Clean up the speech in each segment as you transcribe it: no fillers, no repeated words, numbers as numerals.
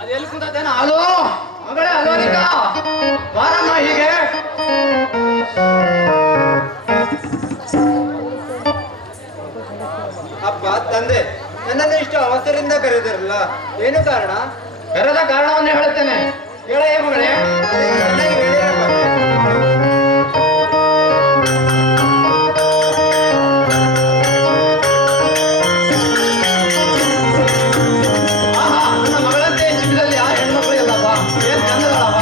ಅದೆಲ್ಲಿ ಕುಂತೇನ? Hello ಮಗಳೇ, hello ನಿಕ್ಕ ಬಾರಮ್ಮ ಹೀಗೆ. ಅಪ್ಪ ತಂದೆ, ನನ್ನನ್ನು ಇಷ್ಟು ಅವಸರದಿಂದ ಕರೆದಿರಲ್ಲ, ಏನು ಕಾರಣ? ಕರೆದ ಕಾರಣವನ್ನು ಹೇಳುತ್ತೇನೆ, ಹೇಳೇ ಮಗಳೇ. ನನಗೆ ಹೇಳಿರಪ್ಪ. ನನ್ನ ಮಗಳಂತೆ ಚಿಕ್ಕದಲ್ಲಿ ಆ ಹೆಣ್ಮಕ್ಳು ಎಲ್ಲವಾ, ಏನ್ ಚಂದಗಳವ.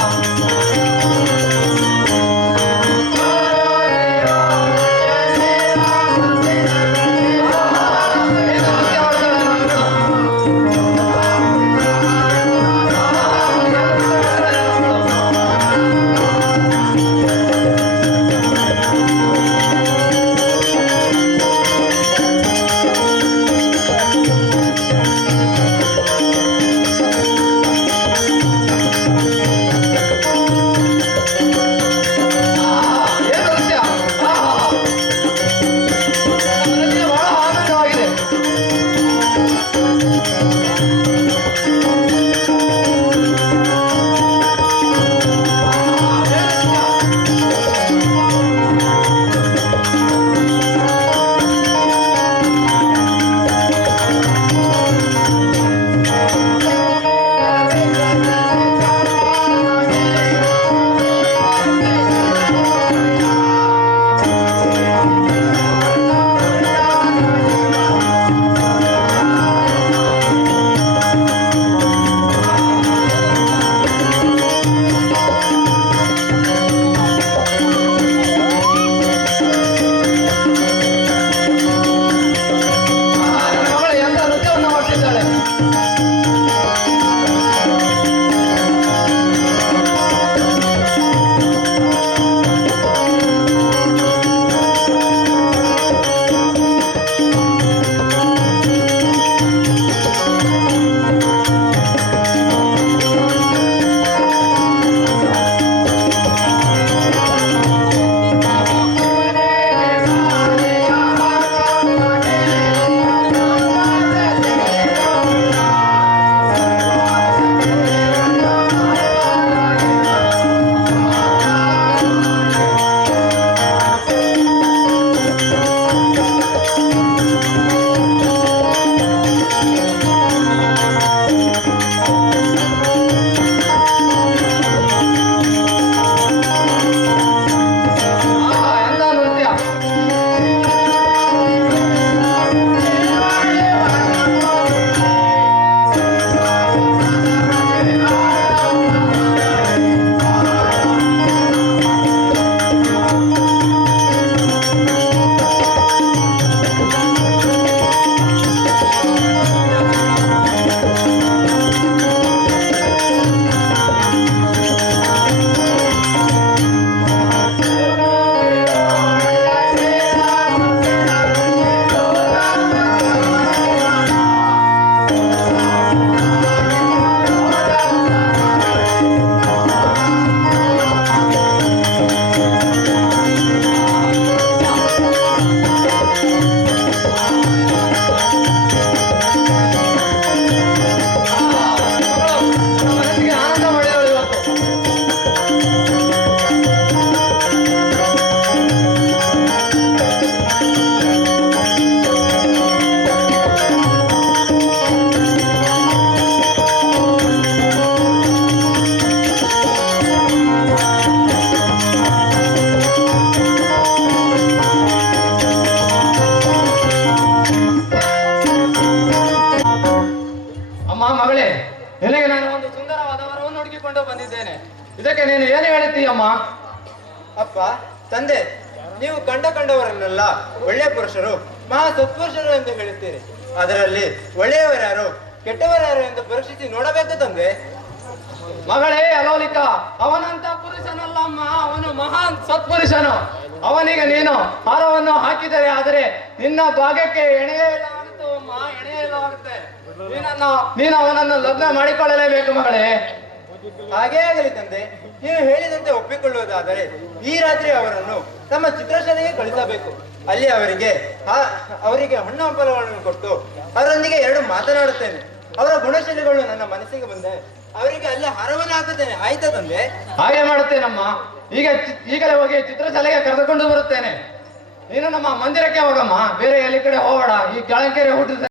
ಇದಕ್ಕೆ ನೀನು ಏನು ಹೇಳ್ತೀಯಮ್ಮ? ಅಪ್ಪ ತಂದೆ, ನೀವು ಕಂಡವರನ್ನೆಲ್ಲ ಒಳ್ಳೆಯ ಪುರುಷರು, ಮಹಾ ಸತ್ಪುರುಷರು ಎಂದು ಹೇಳುತ್ತೀರಿ. ಅದರಲ್ಲಿ ಒಳ್ಳೆಯವರ್ಯಾರು ಕೆಟ್ಟವರ್ಯಾರು ಎಂದು ಪರೀಕ್ಷಿಸಿ ನೋಡಬೇಕು ತಂದೆ. ಮಗಳೇ ಅಲೋಲಿಕ, ಅವನಂತ ಪುರುಷನಲ್ಲಮ್ಮ, ಅವನು ಮಹಾನ್ ಸತ್ಪುರುಷನು. ಅವನಿಗೆ ನೀನು ಹಾರವನ್ನು ಹಾಕಿದರೆ ಆದರೆ ನಿನ್ನ ಭಾಗಕ್ಕೆ ಎಣೆಯಲಾಗುತ್ತೆ ಅಮ್ಮ, ಎಣೆಯಲಾಗುತ್ತೆ. ನೀನು ಅವನನ್ನು ಲಗ್ನ ಮಾಡಿಕೊಳ್ಳಲೇಬೇಕು ಮಗಳೇ. ಹಾಗೇ ಆಗಲಿ ತಂದೆ, ನೀವು ಹೇಳಿದಂತೆ ಒಪ್ಪಿಕೊಳ್ಳುವುದಾದರೆ ಈ ರಾತ್ರಿ ಅವರನ್ನು ನಮ್ಮ ಚಿತ್ರಶಾಲೆಗೆ ಕಳಿಸಬೇಕು. ಅಲ್ಲಿ ಅವರಿಗೆ ಹಣ್ಣು ಹಂಪಲುಗಳನ್ನು ಕೊಟ್ಟು ಅವರೊಂದಿಗೆ ಎರಡು ಮಾತನಾಡುತ್ತೇನೆ. ಅವರ ಗುಣಶೈಲಿಗಳು ನನ್ನ ಮನಸ್ಸಿಗೆ ಬಂದೆ ಅವರಿಗೆ ಅಲ್ಲಿ ಹರವನ್ನು ಹಾಕುತ್ತೇನೆ, ಆಯ್ತಾ ತಂದೆ? ಹಾಗೆ ಮಾಡುತ್ತೇನಮ್ಮ. ಈಗಲೇ ಹೋಗಿ ಚಿತ್ರಶಾಲೆಗೆ ಕರೆದುಕೊಂಡು ಬರುತ್ತೇನೆ. ನೀನು ನಮ್ಮ ಮಂದಿರಕ್ಕೆ ಹೋಗಮ್ಮ, ಬೇರೆ ಎಲ್ಲಿ ಕಡೆ ಹೋಗೋಣ. ಈ ಕೆಳಂಕೆರೆ ಹುಟ್ಟಿದ